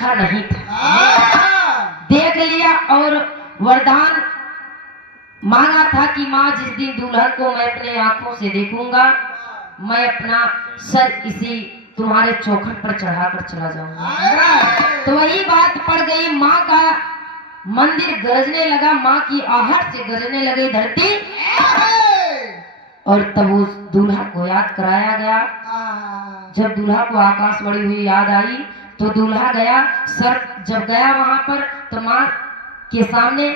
नहीं था, देख लिया और वरदान मांगा था कि माँ जिस दिन दुल्हन को मैं अपने आंखों से देखूंगा मैं अपना सर इसी तुम्हारे चौखट पर चढ़ाकर चला जाऊंगा। तो वही बात पड़ गई, माँ का मंदिर गरजने लगा, माँ की आहट से गरजने लगी धरती। और तब उस दूल्हा को याद कराया गया। जब दूल्हा को आकाशवाणी हुई याद आई तो दूल्हा गया, सर जब गया वहां पर तो माँ के सामने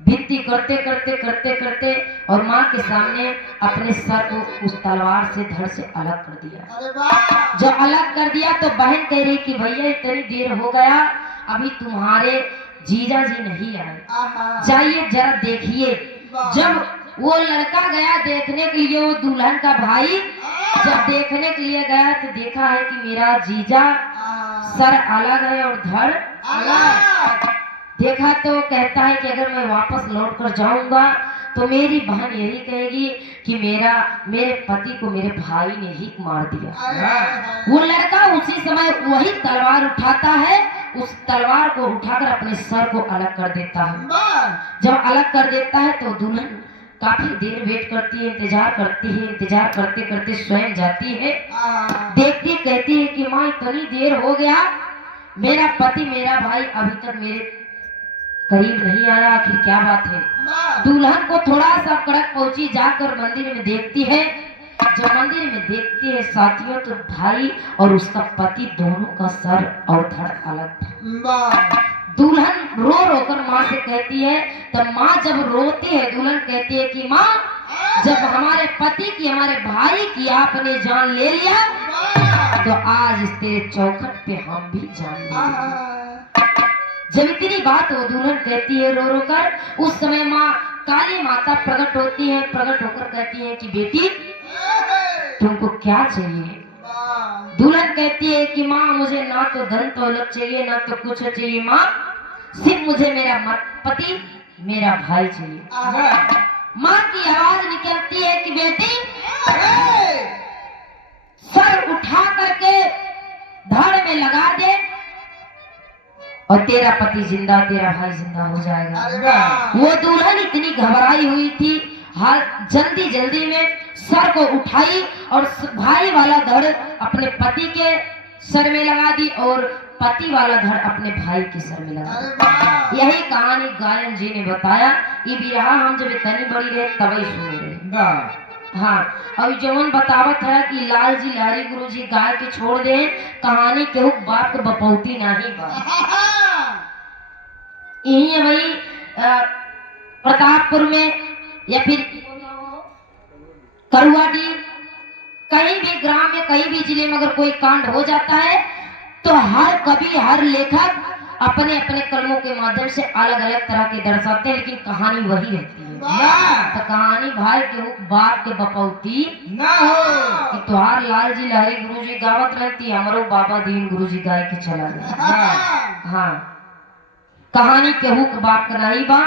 विनती करते करते करते करते और माँ के सामने अपने सर को उस तलवार से धड़ से अलग कर दिया। जब अलग कर दिया तो बहन कह रही कि भैया इतनी देर हो गया अभी तुम्हारे जीजा जी नहीं आए, जाइए जरा देखिए। जब वो लड़का गया देखने के लिए, वो दुल्हन का भाई जब देखने के लिए गया तो देखा है कि मेरा जीजा सर अलग है और धड़ अलग। देखा तो कहता है कि अगर मैं वापस लौट कर जाऊंगा तो मेरी बहन यही कहेगी कि मेरे पति को मेरे भाई ने ही मार दिया। वो लड़का उसी समय वही तलवार उठाता है, उस तलवार को उठाकर अपने सर को अलग कर देता है। जब अलग कर देता है तो दुल्हन काफी देर वेट करती है, इंतजार करती है, इंतजार करते करते स्वयं जाती है, देखती कहती है कि माँ इतनी देर हो गया, मेरा पति मेरा भाई अभी तक मेरे करीब नहीं आया, आखिर क्या बात है। दुल्हन को थोड़ा सा कड़क पहुंची, जाकर मंदिर में देखती है। जब मंदिर में देखती है साथियों तो भाई और उसका पति दोनों का सर और धड़ अलग था। दुल्हन रो रो कर माँ से कहती है, तब माँ जब रोती है दुल्हन कहती है कि माँ जब हमारे पति की हमारे भाई की आपने जान ले लिया तो आज इस तेरे चौखट पे हम भी जान लेंगे। जब इतनी बात वो दुल्हन कहती है रो रो कर, उस समय माँ काली माता प्रकट होती है, प्रकट होकर कहती है कि बेटी तुमको क्या चाहिए। दुल्हन कहती है कि माँ मुझे ना तो धन दौलत चाहिए ना तो कुछ चाहिए माँ, सिर्फ मुझे मेरा पति मेरा भाई चाहिए। माँ की आवाज निकलती है कि बेटी सर उठा करके धड़ में लगा दे और तेरा पति जिंदा तेरा भाई जिंदा हो जाएगा। वो दुल्हन इतनी घबराई हुई थी, हर जल्दी जल्दी में सर को उठाई और भाई वाला धड़ अपने पति के सर में लगा दी और पति वाला धड़ अपने भाई के सर में लगा दी। यही कहानी गायन जी ने बताया। ये बिरहा हम जब इतनी बड़ी रहे तभी सुन रहे। हाँ, अभी जवन बतावत है कि लाल जी लारी गुरु जी गाय के छोड़ दे कहानी केहू बाप के बपौती नहीं बा। यही है वही प्रतापपुर में या फिर करुआडी कहीं भी ग्राम में कहीं भी जिले में अगर कोई कांड हो जाता है तो हर कवि हर लेखक अपने अपने कलमों के माध्यम से अलग अलग तरह के दर्शाते हैं, लेकिन कहानी वही रहती है। तो कहानी भाई के बाप के बपौती ना हो कि तुहार लाल जी लहरी गुरु जी गावत रहती, हमारो बाबा दीन गुरु जी गाय के चला गया। हाँ, कहानी केहू के बाप का नहीं बा।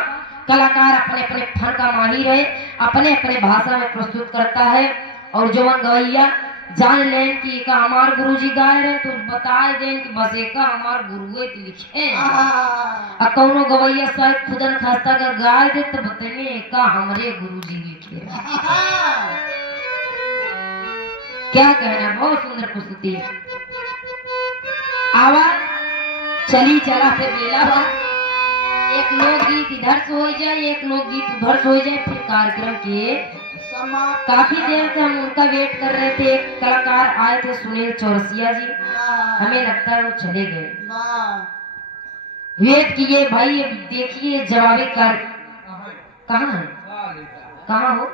कलाकार अपने अपने फन का माहिर है, अपने अपने भाषा में प्रस्तुत करता है और जवन गवैया जान लें कि का हमार गुरुजी गाय रहे तो बताए दें कि बस एक हमार गुरुए लिखे कौनो गवैया शायद खुदन खास्ता अगर गाय दे तो बताइए एक हमरे गुरुजी लिखे। क्या कहना, बहुत सुंदर प्रस्तुति है। आवाज चली चला से बेला बा, एक लोकगीत इधर से हो जाए एक लोकगीत उधर से हो जाए, फिर कार्यक्रम के काफी देर से हम उनका वेट कर रहे थे। एक कलाकार आए थे सुनील चौरसिया जी, हमें लगता है वो चले गए। वेट किए भाई, देखिए जवाबी कार कहाँ है, कहाँ हो,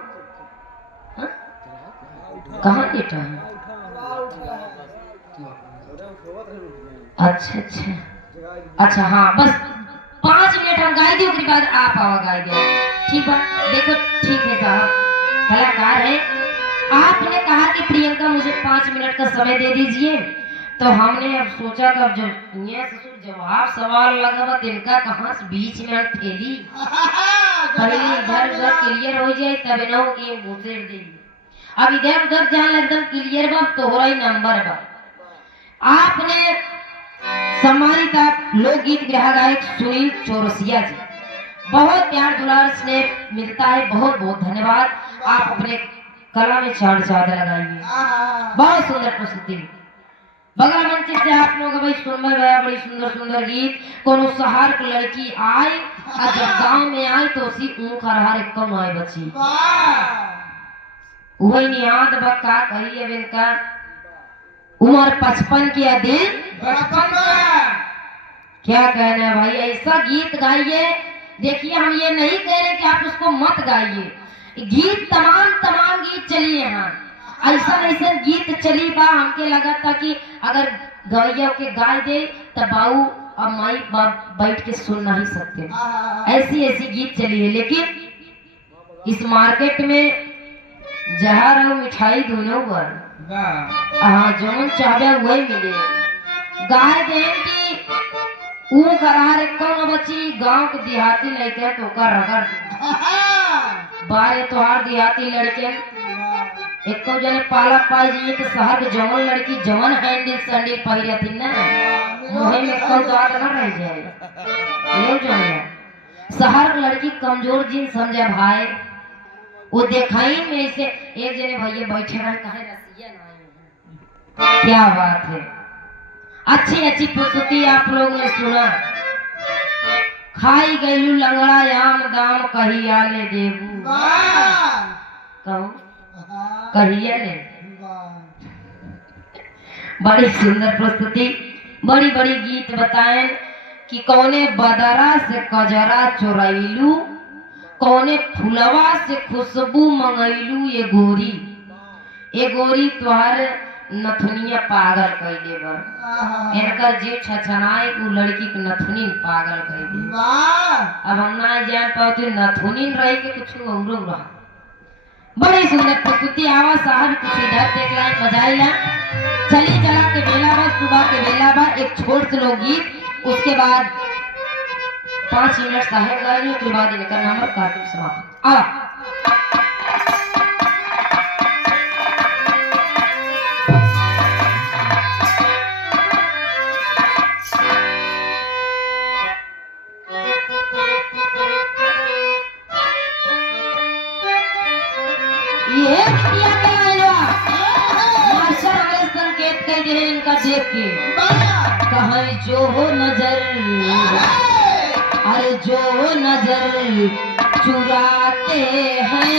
कहाँ लेटा है। अच्छा अच्छा अच्छा, हाँ बस 5 मिनट हम गाय दिए, उसके बाद आप आवा गाय दिया। ठीक है, देखो ठीक है साहब, कलाकार है। आपने कहा कि प्रियंका मुझे 5 मिनट का समय दे दीजिए, तो हमने अब सोचा कि अब जब ये ससुर जवाब सवाल लगा इनका कहाँ से बीच में ठेली, पहले इधर उधर क्लियर हो जाए तब ना हो कि घुसेड़ देंगे। अब इधर उधर जहाँ एकदम क्लियर बा तो हो रही नंबर बा। आपने सम्मानित आप लोकगीत ग्राह गायक सुनील चौरसिया जी, बहुत प्यार दुलार स्नेह मिलता है, बहुत बहुत धन्यवाद। आप अपने कला में चार चादर लगाइए, बहुत सुंदर प्रस्तुति। बगल मंच से आप लोग भाई सुनने गया बड़ी सुंदर सुंदर गीत। कोनो शहर की लड़की आए और जब गांव में आए तो उसी ऊँख हर एक कम आए बची वही निहाद बका कही अब इनका उम्र 55 की है, दिल बचपन का। क्या कहना है भाई, ऐसा गीत गाइए। देखिए हम ये नहीं कह रहे कि आप उसको मत गाइए, गीत तमाम गीत चलिए यहाँ, ऐसा गीत चली बा। हमके लगा था कि अगर गवैया के गाय दे तब बाऊ और माई बाप बैठ के सुन नहीं सकते, ऐसी गीत चली है। लेकिन इस मार्केट में जहर और मिठाई दोनों पर हाँ जोन चाहे वही मिले। गाय देन की ऊ करार कौन बची गांव के देहाती लड़के तो कर रगड़ बारे तोहार देहाती लड़के एक को जने पाला पाई जी तो शहर के जवन लड़की जवन हैंडल सैंडल पहिरे थी ना मुहे में कौ दांत न रह जाए। ये जो है शहर की लड़की कमजोर जीन समझे भाई, वो देखाई में से एक जने भैया बैठे रहे कहे रसिया ना। क्या बात है, अच्छी प्रस्तुति आप लोगों ने सुना। खाई गईलू लंगड़ा याम दाम कहिया ले देबू कहूं कहिया ले। बड़ी सुंदर प्रस्तुति, बड़ी बड़ी गीत बताएं कि कौने बदरा से कजरा चोरैलू, कौने फुलवा से खुशबू मंगैलू। ये गोरी तुहार नथुनिया पागल कैले बा, इनकर जे छछनाए उ लड़की के नथुनी पागल कैले। अब हम ना जान पाते नथुनी रह के कुछ औरो रहा। बड़ी सुंदर प्रस्तुति। आवा साहब कुछ इधर देख लाए बजाइला चली चला के बेला बा, सुबह के बेला बा। एक छोट से लोकगीत, उसके बाद 5 मिनट साहेब गाड़ी, उसके बाद इनका नंबर कार्टून समाप्त। आ ये किया क्या मास्टर वाले संकेत कह दे इनका देख के कहीं जो हो नजर, अरे जो नजर चुराते हैं,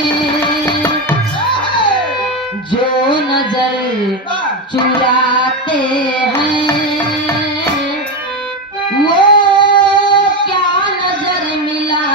जो नजर चुराते हैं वो क्या नजर मिला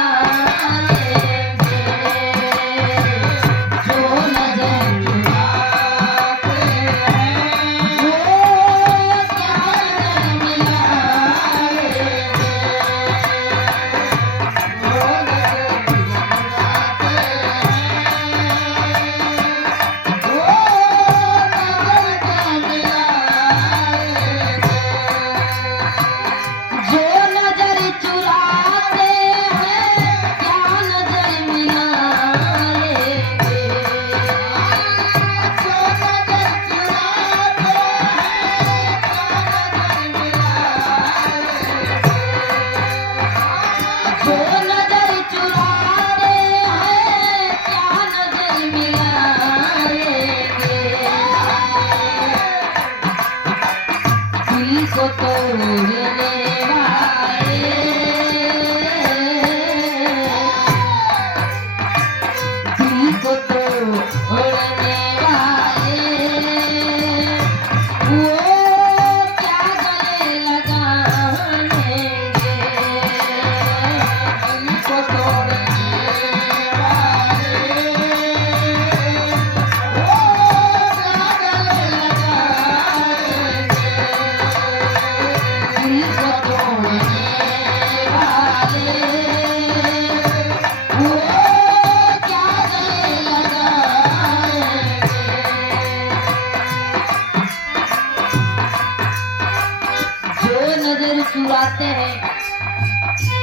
चुराते हैं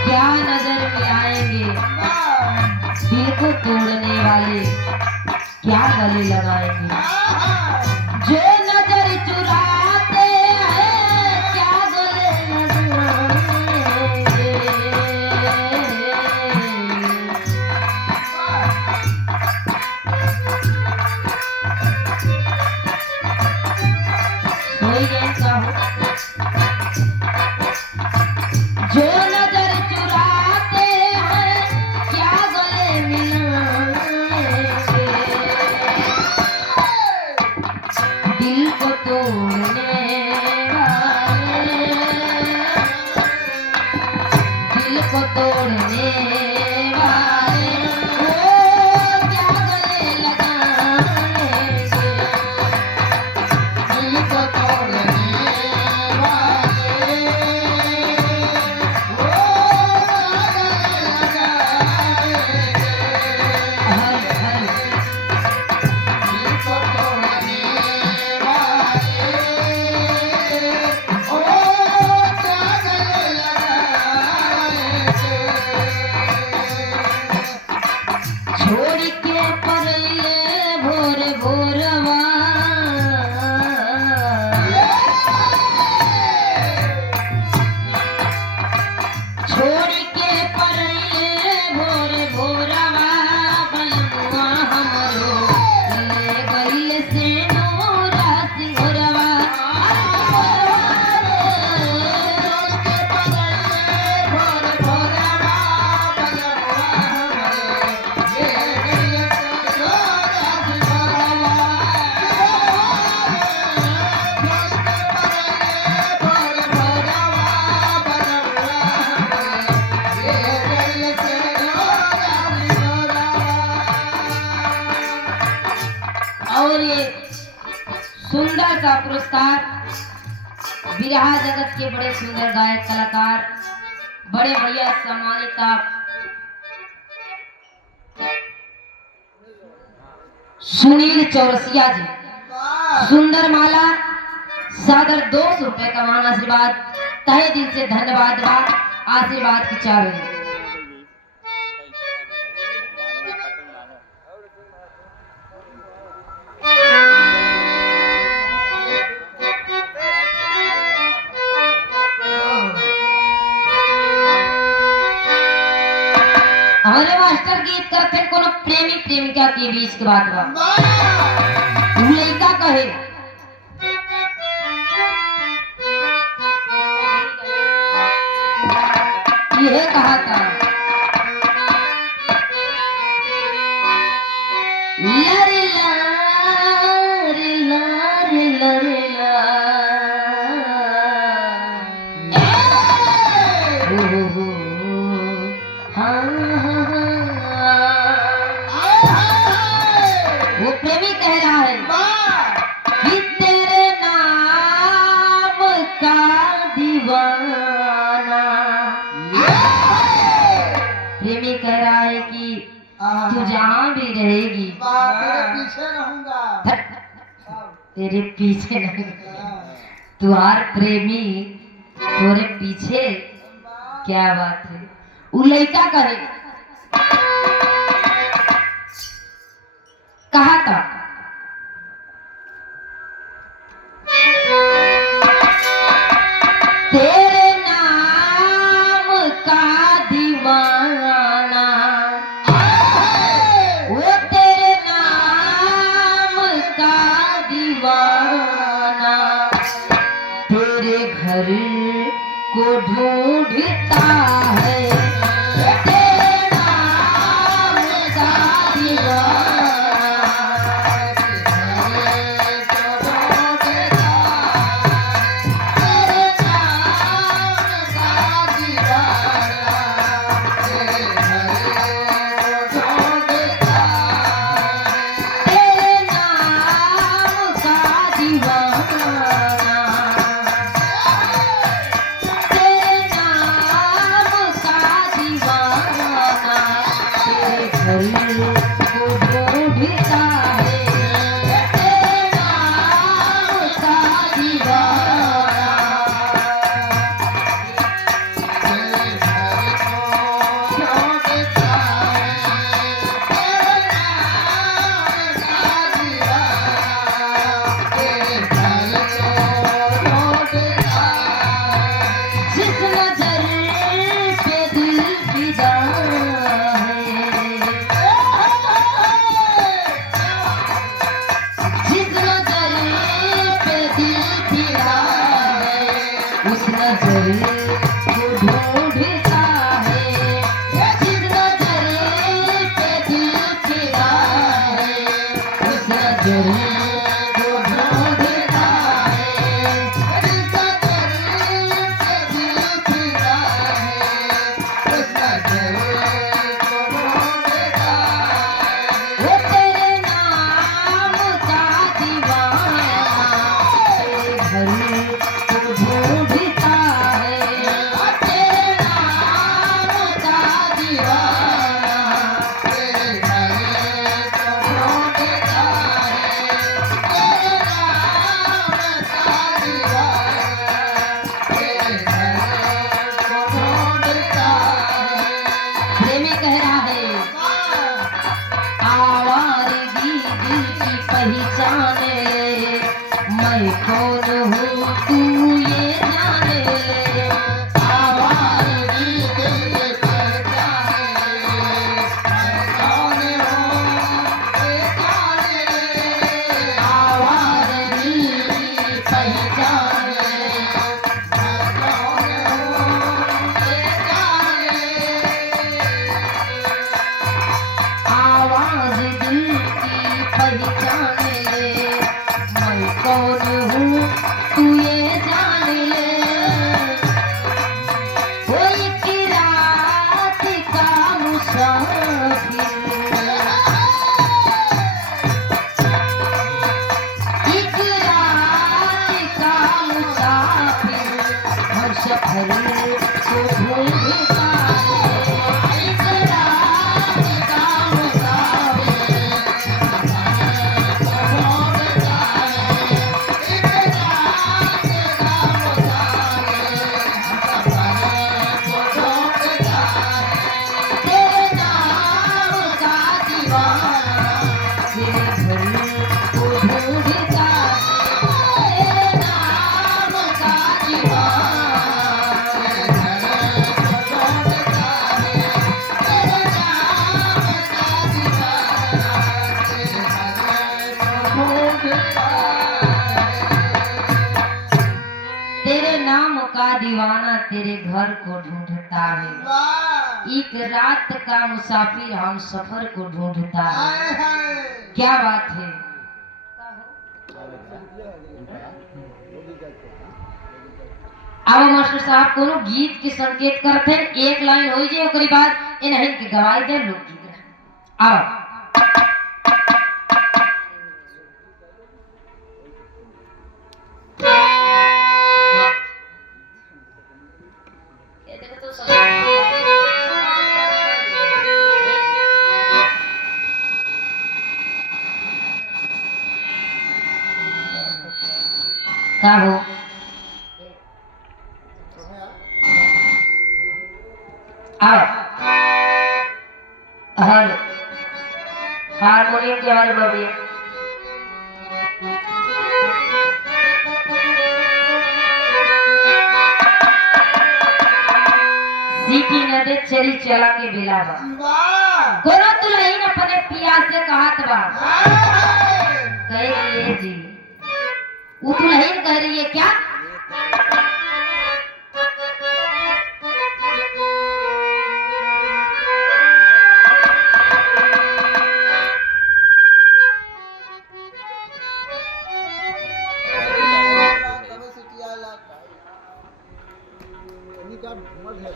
क्या नजर मिलाएंगे, दिल को तोड़ने वाले क्या गले लगाएंगे। जो नजर चुराते हैं क्या गले पुरस्कार बिरहा जगत के बड़े सुंदर गायक कलाकार, बड़े बढ़िया सम्मानित आप सुनील चौरसिया जी, सुंदर माला सादर 200 रुपए का मान आशीर्वाद, तहे दिल से धन्यवाद बा, आशीर्वाद की चाहे। हमारे मास्टर गीत करते कोनो प्रेमी प्रेमिका के बीच की बात बा। लड़का कहे यह कहा था लरे लरे लरे लरे ला वो प्रेमी कह रहा है कि तेरे नाम का दीवाना। प्रेमी कह रहा है कि तू जहाँ भी रहेगी तेरे पीछे रहूंगा, तेरे पीछे नहीं, तुम्हार प्रेमी तोरे पीछे। क्या बात है। वो लड़का करे कहा था तेरे नाम का दीवाना, वो तेरे नाम का दीवाना, तेरे घर को ढूंढता है, तेरे नाम का दीवाना, तेरे नाम का दीवाना, तेरे घर को ढूंढता है, तेरे नाम का दीवाना, तेरे नाम का दीवाना, तेरे घर को ढूंढता है, तेरे नाम का दीवाना। जिस नजर पे दिल फिदा है, जिस नजर पे दिल फिदा है, उस नजर को ढूंढता है, जिस नजर पे दिल फिदा है, उस नजर को ढूंढता है, जिस नजर पे दिल फिदा है, उस नजर को ढूंढता है। वो तेरे नाम का दीवाना, तेरे घर को ढूंढता है, तेरे नाम का दीवाना, तेरे घर को ढूंढता है, तेरे नाम का दीवाना, तेरे घर को ढूंढता है। प्रेमी कह रहा है आवारगी दिल की पहचान ले, मैं कौन हूँ तू ये जान ले, आवारगी दिल की पहचान ले, मैं कौन हूँ ये जान ले, आवारगी की पहचान ले, मैं कौन हूँ ये जान ले, आवाज दिल की पहचान ले, मैं कौन हूँ तू ये जान ले, वो एक रात का मुसाफिर, एक रात को ढूंढता है इकरार का मुसाफिर तेरे नाम का दीवाना तेरे घर को ढूंढता है तेरे नाम का दीवाना तेरे नाम का तेरे नाम का दीवाना तेरे घर को ढूंढता है वाह एक रात का मुसाफिर हम सफर को ढूंढता है हाय हाय क्या बात है अब मास्टर साहब कोनो गीत के संकेत करते एक लाइन हो जाए ओकरी बाद इन्हीं के गवाई दे लोग गीत आओ क्या हो आओ हेलो हारमोनियम की आवाज बढ़ी है सीटी न दे चली चला के बिलावा वाह कोनो दुल्हन अपने पिया से कहत बा हाय हाय कह रही है जी वो दुल्हन कह रही है क्या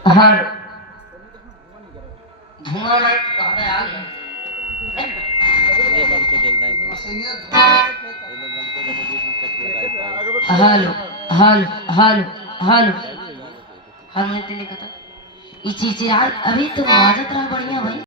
हर धुआं नहीं कहने आ गया हेलो हेलो हेलो हेलो हम नहीं कहा इची इची अभी तो माजत रहा बढ़िया भाई